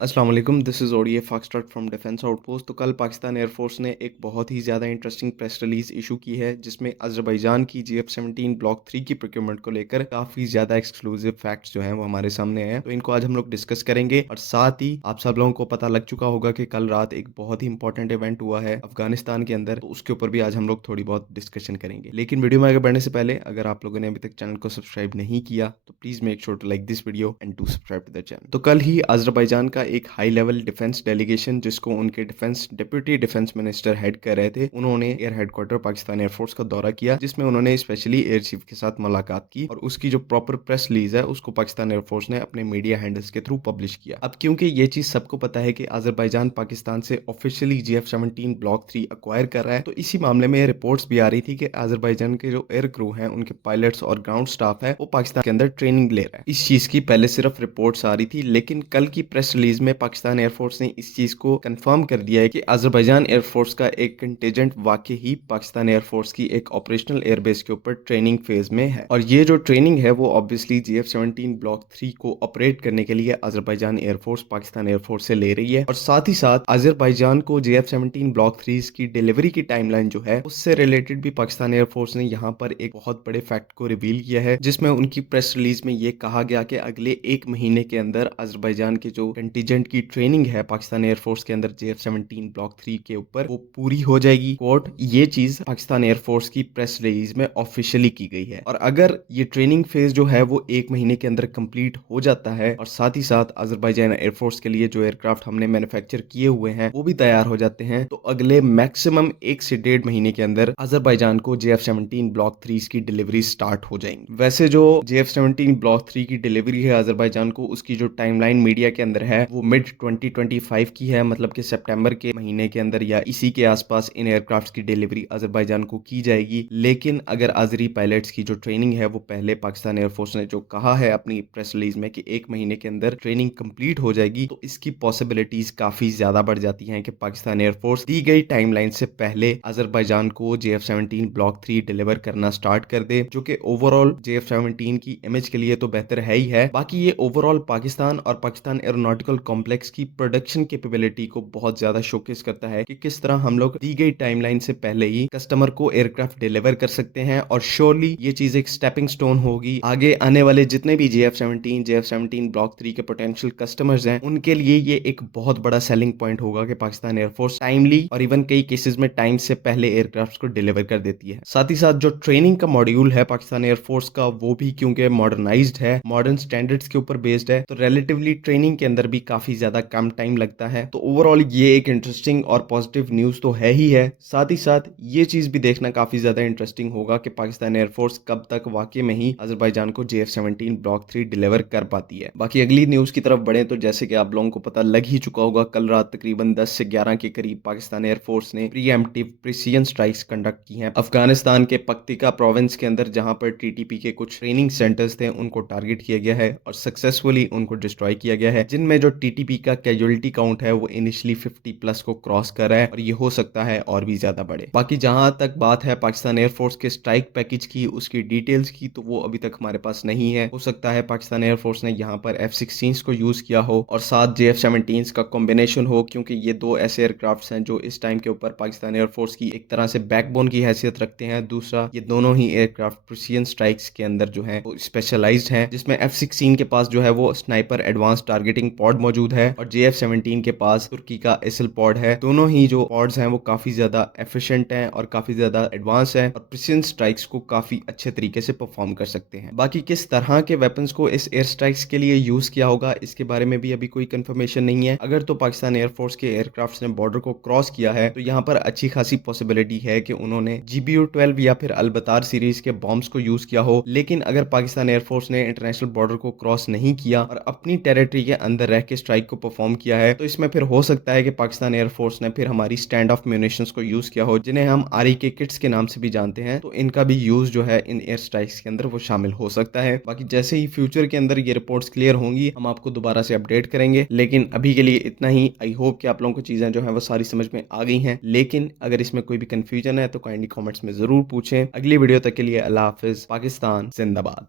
अस्सलाम वालेकुम, this is ODA foxtrot from defence outpost. तो कल पाकिस्तान एयरफोर्स ने एक बहुत ही ज़्यादा इंटरेस्टिंग प्रेस रिलीज इशू की है, जिसमें अज़रबैजान की GF-17 ब्लॉक 3 की प्रोक्योरमेंट को लेकर काफ़ी ज़्यादा एक्सक्लूसिव फैक्ट्स जो हैं वो हमारे सामने आए हैं। तो इनको आज हम लोग डिस्कस करेंगे और साथ ही आप सब लोगों को पता लग चुका होगा कि कल रात एक बहुत ही इंपॉर्टेंट इवेंट हुआ है अफगानिस्तान के अंदर, तो उसके ऊपर भी आज हम लोग थोड़ी बहुत डिस्कशन करेंगे। लेकिन वीडियो में आगे बढ़ने से पहले अगर आप लोगों ने अभी तक चैनल को सब्सक्राइब नहीं किया तो please make sure to like this video and to subscribe to the channel. तो कल ही अज़रबैजान का एक हाई लेवल डिफेंस डेलीगेशन, जिसको उनके defence deputy defence minister head कर रहे थे, उन्होंने एयर हेडक्वार्टर पाकिस्तान एयरफोर्स का दौरा किया, जिसमें उन्होंने स्पेशली एयर चीफ के साथ मुलाकात की और उसकी जो प्रॉपर प्रेस रिलीज है उसको पाकिस्तान एयरफोर्स ने अपने मीडिया हैंडल्स के थ्रू पब्लिश किया। अब क्योंकि ये चीज सबको पता है कि अजरबैजान पाकिस्तान से ऑफिशियली GF-17 ब्लॉक 3 अक्वायर कर रहा है, तो इसी मामले में रिपोर्ट्स भी आ रही थी कि अजरबैजान के जो एयर क्रू हैं, उनके पायलट्स और ग्राउंड स्टाफ है, वो पाकिस्तान के अंदर ट्रेनिंग ले रहा है। इस चीज की पहले सिर्फ रिपोर्ट्स आ रही थी, लेकिन कल की प्रेस रिलीज में पाकिस्तान एयरफोर्स ने इस चीज को कंफर्म कर दिया है कि अजरबैजान एयरफोर्स का एक कंटिजेंट वाकई ही पाकिस्तान एयरफोर्स की एक ऑपरेशनल एयरबेस के ऊपर ट्रेनिंग फेज में है। और ये जो ट्रेनिंग है वो ऑब्वियसली GF-17 ब्लॉक 3 को ऑपरेट करने के लिए अजरबैजान एयरफोर्स पाकिस्तान एयरफोर्स से ले रही है। और साथ ही साथ अजरबैजान को GF-17 ब्लॉक 3 की डिलीवरी की टाइमलाइन जो है उससे रिलेटेड भी पाकिस्तान एयरफोर्स ने यहाँ पर एक बहुत बड़े फैक्ट को रिवील किया है, जिसमें उनकी प्रेस रिलीज में ये कहा गया कि अगले एक महीने के अंदर अजरबैजान के जो कंटिजेंट की ट्रेनिंग है पाकिस्तान एयरफोर्स के अंदर GF-17 ब्लॉक 3 के ऊपर, वो पूरी हो जाएगी। कोर्ट ये चीज पाकिस्तान एयरफोर्स की प्रेस रिलीज में ऑफिशियली की गई है। और अगर ये ट्रेनिंग फेज जो है वो एक महीने के अंदर कंप्लीट हो जाता है और साथ ही साथ अजरबैजान एयरफोर्स के लिए जो एयरक्राफ्ट हमने मैन्युफैक्चर किए हुए हैं वो भी तैयार हो जाते हैं, तो अगले मैक्सिमम 1 से 1.5 महीने के अंदर अजरबैजान को GF-17 ब्लॉक 3 की डिलीवरी स्टार्ट हो जाएंगी। वैसे जो GF-17 ब्लॉक 3 की डिलीवरी है अजरबैजान को, उसकी जो टाइमलाइन मीडिया के अंदर है वो मिड 2025 की है, मतलब कि सितंबर के महीने के अंदर या इसी के आसपास इन एयरक्राफ्ट की डिलीवरी अजरबैजान को की जाएगी। लेकिन अगर आजरी पायलट्स की जो ट्रेनिंग है वो पहले पाकिस्तान एयरफोर्स ने जो कहा है अपनी प्रेस रिलीज में कि 1 महीने के अंदर ट्रेनिंग कंप्लीट हो जाएगी, तो इसकी पॉसिबिलिटीज काफी ज्यादा बढ़ जाती हैं कि पाकिस्तान एयरफोर्स दी गई टाइमलाइन से पहले अजरबैजान को GF-17 ब्लॉक 3 डिलीवर करना स्टार्ट कर दे, जो कि ओवरऑल GF-17 की इमेज के लिए तो बेहतर है ही है। बाकी ये ओवरऑल पाकिस्तान और पाकिस्तान एरोनॉटिकल कॉम्प्लेक्स की प्रोडक्शन कैपेबिलिटी को बहुत ज्यादा शोकेस करता है कि किस तरह हम लोग दी गई टाइमलाइन से पहले ही कस्टमर को एयरक्राफ्ट डिलीवर कर सकते हैं। और श्योरली ये चीज एक स्टेपिंग स्टोन होगी आगे आने वाले जितने भी GF-17 ब्लॉक 3 के पोटेंशियल कस्टमर्स हैं, उनके लिए ये एक बहुत बड़ा सेलिंग पॉइंट होगा कि पाकिस्तान एयरफोर्स टाइमली और इवन कई केसेस में टाइम से पहले एयरक्राफ्ट को डिलीवर कर देती है। साथ ही साथ जो ट्रेनिंग का मॉड्यूल है पाकिस्तान एयरफोर्स का, वो भी क्योंकि मॉडर्नाइज्ड है, मॉडर्न स्टैंडर्ड्स के ऊपर बेस्ड है, तो रिलेटिवली ट्रेनिंग के अंदर भी काफी ज्यादा कम टाइम लगता है। तो ओवरऑल ये एक इंटरेस्टिंग और पॉजिटिव न्यूज तो है ही है। साथ ही साथ ये चीज भी देखना काफी ज्यादा इंटरेस्टिंग होगा कि पाकिस्तान एयरफोर्स कब तक वाकई में ही अजरबैजान को GF-17 ब्लॉक 3 डिलीवर कर पाती है। बाकी अगली न्यूज की तरफ बढ़े तो जैसे कि आप लोगों को पता लग ही चुका होगा, कल रात तकरीबन 10 से 11 के करीब पाकिस्तान एयरफोर्स ने प्रीएम्प्टिव प्रिसीजन स्ट्राइक्स कंडक्ट की हैं अफगानिस्तान के पक्तिका प्रोविंस के अंदर, जहां पर TTP के कुछ ट्रेनिंग सेंटर्स थे उनको टारगेट किया गया है और सक्सेसफुली उनको डिस्ट्रॉय किया गया है, जिनमें जो TTP का कैजुअलिटी काउंट है वो इनिशियली 50+ को क्रॉस कर रहा है और ये हो सकता है और भी ज्यादा बढ़े। बाकी जहां तक बात है पाकिस्तान एयरफोर्स के स्ट्राइक पैकेज की, उसकी डिटेल्स की, तो वो अभी तक हमारे पास नहीं है। हो सकता है पाकिस्तान एयरफोर्स ने यहाँ पर F-16 को यूज किया हो और साथ GF-17 का कॉम्बिनेशन हो, क्योंकि ये दो ऐसे एयरक्राफ्ट हैं जो इस टाइम के ऊपर पाकिस्तान एयरफोर्स की एक तरह से बैकबोन की हैसियत रखते हैं। दूसरा, ये दोनों ही एयरक्राफ्ट प्रिसीजन स्ट्राइक्स के अंदर जो है वो स्पेशलाइज्ड हैं, जिसमें F-16 के पास जो है वो स्नाइपर एडवांस टारगेटिंग पॉड मौजूद है और GF-17 के पास तुर्की का एसएल पॉड है। दोनों ही जो पॉड्स हैं वो काफी ज्यादा एफिशिएंट हैं और काफी ज्यादा एडवांस है और प्रिसीजन स्ट्राइक्स को काफी अच्छे तरीके से परफॉर्म कर सकते हैं। बाकी किस तरह के वेपन्स को इस एयर स्ट्राइक्स के लिए यूज किया होगा इसके बारे में भी अभी कोई कंफर्मेशन नहीं है। अगर तो पाकिस्तान एयरफोर्स के एयरक्राफ्ट ने बॉर्डर को क्रॉस किया है तो यहाँ पर अच्छी खासी पॉसिबिलिटी है कि उन्होंने GBU-12 या फिर अलबतार सीरीज के बॉम्ब्स को यूज किया हो। लेकिन अगर पाकिस्तान एयरफोर्स ने इंटरनेशनल बॉर्डर को क्रॉस नहीं किया और अपनी टेरिटरी के अंदर रह के स्ट्राइक को परफॉर्म किया है, तो इसमें फिर हो सकता है कि पाकिस्तान एयरफोर्स ने फिर हमारी स्टैंड ऑफ म्यूनिशंस को यूज किया हो, जिन्हें हम REK किट्स के नाम से भी जानते हैं, तो इनका भी यूज जो है इन एयर स्ट्राइक्स के अंदर वो शामिल हो सकता है। बाकी जैसे ही फ्यूचर के अंदर ये रिपोर्ट्स क्लियर होंगी हम आपको दोबारा से अपडेट करेंगे, लेकिन अभी के लिए इतना ही। आई होप कि आप लोगों को चीजें जो है वो सारी समझ में आ गई हैं, लेकिन अगर इसमें कोई भी कंफ्यूजन है तो काइंडली कमेंट्स में जरूर पूछें। अगली वीडियो तक के लिए अल्लाह हाफिज। पाकिस्तान जिंदाबाद।